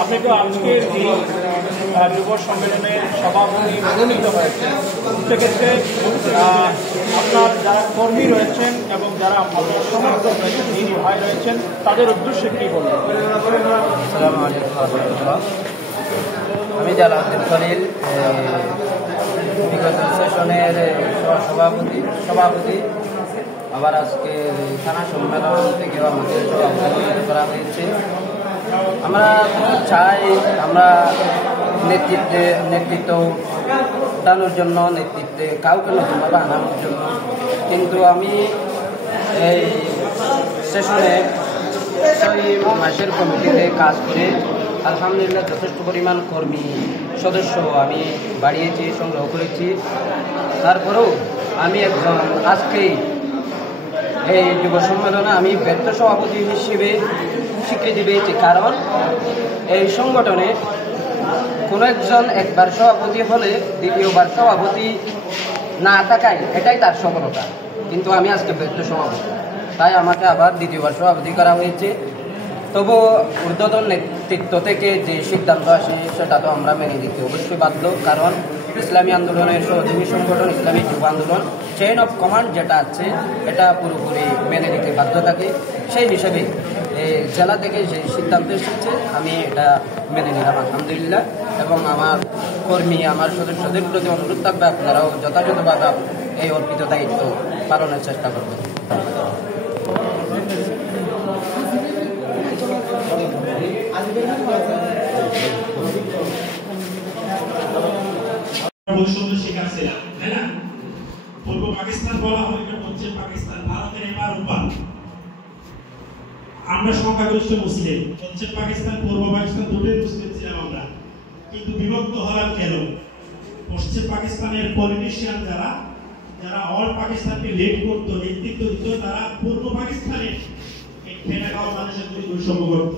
আপনি তো আজকের এই যুব সম্মেলনের সভাপতি মনোনীত হয়েছে, সেক্ষেত্রে আপনার যারা কর্মী রয়েছেন এবং যারা আমাদের সমর্থক রয়েছেন, দিনী ভাই রয়েছেন, তাদের উদ্দেশ্যে কী বলবেন? আসসালামু আলাইকুম ওয়া রাহমাতুল্লাহ। আমি জালালউদ্দিন খলিল, বিগত সেশনের সভাপতি। আবার আজকে থানা সম্মেলন থেকেও আমাদের সভাপতি করা হয়েছে। আমরা চাই আমরা নেতৃত্ব টানোর জন্য, নেতৃত্বে কাউকে নতুনভাবে আনানোর জন্য। কিন্তু আমি এই সেশনে 6 মাসের কমিটিতে কাজ করে আলহামদুলিল্লাহ যথেষ্ট পরিমাণ কর্মী সদস্য আমি বাড়িয়েছি, সংগ্রহ করেছি। তারপরেও আমি একজন আজকেই এই যুব সম্মেলনে আমি ব্যর্থ সভাপতি হিসেবে স্বীকৃতি পেয়েছি। কারণ এই সংগঠনে কোনো একজন একবার সভাপতি হলে দ্বিতীয়বার সভাপতি না থাকায় এটাই তার সফলতা। কিন্তু আমি আজকে ব্যর্থ সভাপতি, তাই আমাকে আবার দ্বিতীয়বার সভাপতি করা হয়েছে। তবু ঊর্ধ্বতন নেতৃত্ব থেকে যে সিদ্ধান্ত আসে সেটা তো আমরা মেনে নিতে অবশ্যই বাধ্য। কারণ ইসলামী আন্দোলনের সহযোগী সংগঠন ইসলামী যুব আন্দোলন চেইন অফ কমান্ড যেটা আছে এটা পুরোপুরি মেনে নিতে বাধ্য থাকে। সেই হিসেবে জেলা থেকে যে সিদ্ধান্ত এসেছে আমি এটা মেনে নিলাম আলহামদুলিল্লাহ। এবং আমার কর্মী, আমার সদস্যদের প্রতি অনুরোধ থাকবে আপনারাও যথাযথভাবে এই অর্পিত দায়িত্ব পালনের চেষ্টা করবেন। বৈষম্য শিকার ছিলাম, তাই না? পূর্ব পাকিস্তান বলা হয়, এটা পশ্চিম পাকিস্তান, ভারতের এপার ওপার। আমরা সংখ্যাগরিষ্ঠ মুসলিম, পশ্চিম পাকিস্তান পূর্ব পাকিস্তান দুটোই মুসলিম ছিলাম আমরা। কিন্তু বিভক্ত হলাম কেন? পশ্চিম পাকিস্তানের পলিটিশিয়ান যারা অল পাকিস্তানকে লিড করতো, নেতৃত্ব দিত, তারা পূর্ব পাকিস্তানের খেটে খাওয়া মানুষের প্রতি বৈষম্য করত।